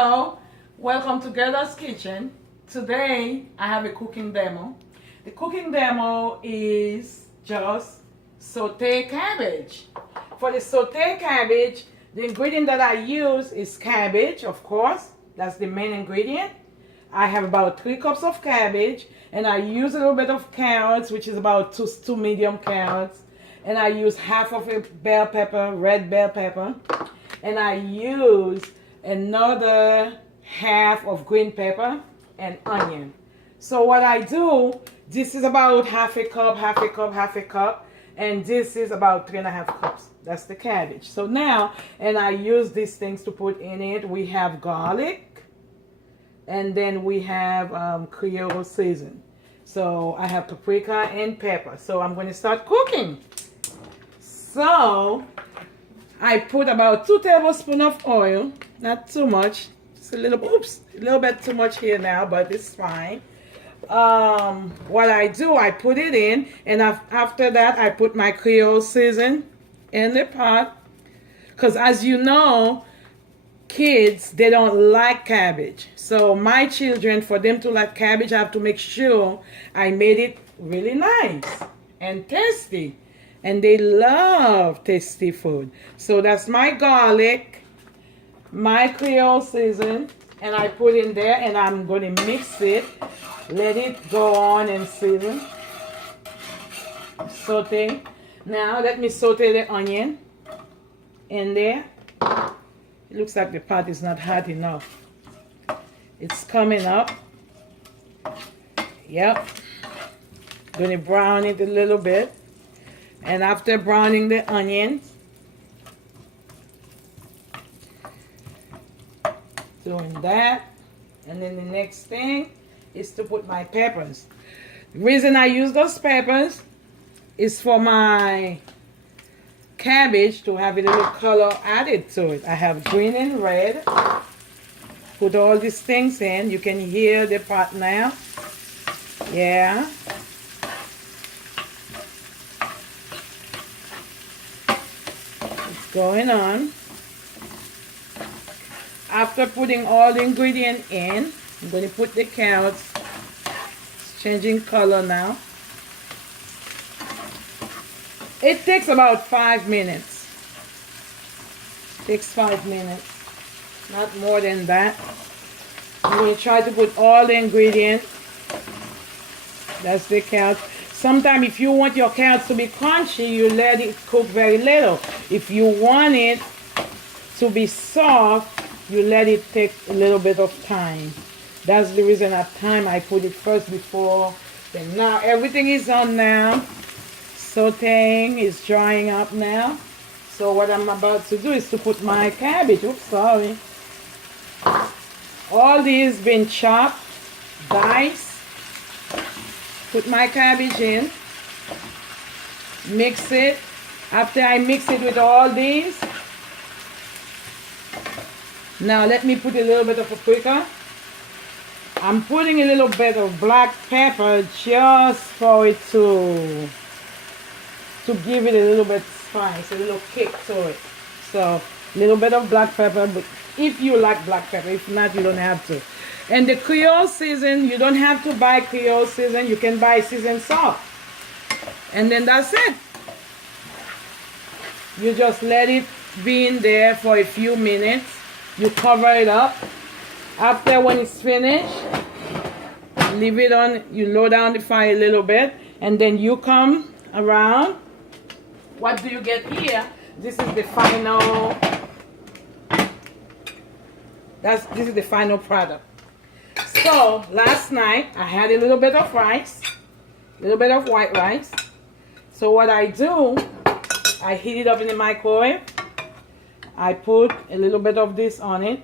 Hello, welcome to Guerda's Kitchen. Today I have a cooking demo. The cooking demo is just saute cabbage. For the saute cabbage, the ingredient that I use is cabbage, of course. That's the main ingredient. I have about 3 cups of cabbage, and I use a little bit of carrots, which is about two medium carrots, and I use half of a bell pepper, red bell pepper, and I use another half of green pepper and onion. So what I do, this is about half a cup, and this is about 3.5 cups. That's the cabbage. So now, and I use these things to put in it. We have garlic, and then we have Creole season. So I have paprika and pepper. So I'm going to start cooking. So I put about 2 tablespoons of oil, not too much. It's a little bit too much here now, but it's fine. What I do, I put it in, and after that, I put my Creole season in the pot. Because as you know, kids, they don't like cabbage. So my children, for them to like cabbage, I have to make sure I made it really nice and tasty. And they love tasty food. So that's my garlic, my Creole season, and I put in there, and I'm going to mix it. Let it go on and season. Saute. Now let me saute the onion in there. It looks like the pot is not hot enough. It's coming up. Yep. Going to brown it a little bit. And after browning the onions, doing that, and then the next thing is to put my peppers. The reason I use those peppers is for my cabbage to have a little color added to it. I have green and red. Put all these things in. You can hear the pot now. Yeah. Going on. After putting all the ingredients in, I'm going to put the carrots. It's changing color now. It takes about 5 minutes. Takes 5 minutes. Not more than that. I'm going to try to put all the ingredients. That's the carrots. Sometimes if you want your carrots to be crunchy, you let it cook very little. If you want it to be soft, you let it take a little bit of time. That's the reason at time I put it first before. Then now everything is on now. Sauteing is drying up now. So what I'm about to do is to put my cabbage. Oops, sorry. All these been chopped, diced. Put my cabbage in, mix it. After I mix it with all these, now let me put a little bit of paprika. I'm putting a little bit of black pepper just for it to give it a little bit spice, a little kick to it. So a little bit of black pepper, but if you like black pepper, if not, you don't have to. And the Creole season, you don't have to buy Creole season. You can buy seasoned salt. And then that's it. You just let it be in there for a few minutes. You cover it up. After when it's finished, leave it on. You lower down the fire a little bit. And then you come around. What do you get here? This is the final. This is the final product. So last night I had a little bit of rice, a little bit of white rice. So what I do, I heat it up in the microwave. I put a little bit of this on it.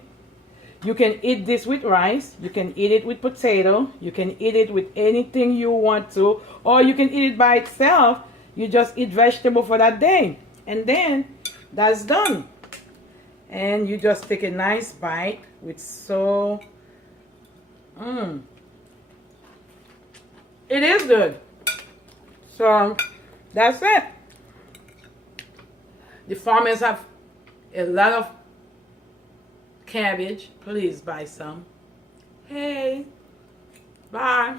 You can eat this with rice. You can eat it with potato. You can eat it with anything you want to, or you can eat it by itself. You just eat vegetable for that day, and then that's done. And you just take a nice bite with so. It is good. So that's it. The farmers have a lot of cabbage, please buy some. Hey, bye.